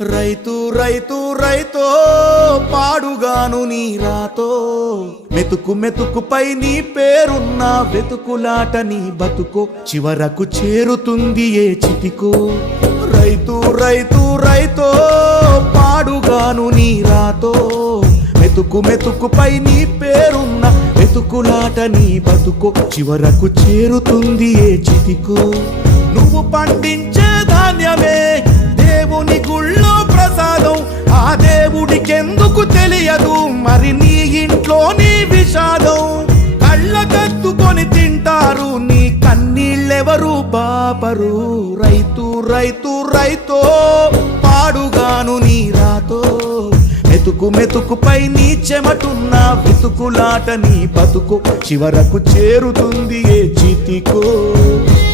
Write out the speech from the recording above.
రైతు రైతు రైతో పాడుగాను నీ రాతో మెతుకు మెతుకుపై నీ పేరున్న వెతుకులాట నీ బతుకో చివరకు చేరుతుంది ఏ చితికో రైతు రైతు రైతో పాడుగాను నీ రాతో మెతుకు మెతుకుపై నీ పేరున్న వెతుకులాట నీ బతుకో చివరకు చేరుతుంది ఏ చితికో నువ్వు పండించే ధాన్యమే దేవుని గుళ్ళో ప్రసాదం ఆ దేవుడికెందుకు తెలియదు మరి నీ ఇంట్లో నీ విషాదం కళ్ళకత్తుకొని తింటారు నీ కన్నీళ్ళెవరు పాపరు రైతు రైతు రైతో పాడుగాను నీ రాతో మెతుకు మెతుకుపై నీ చెమటున్న వెతుకులాట నీ బతుకు చివరకు చేరుతుంది ఏ చితికో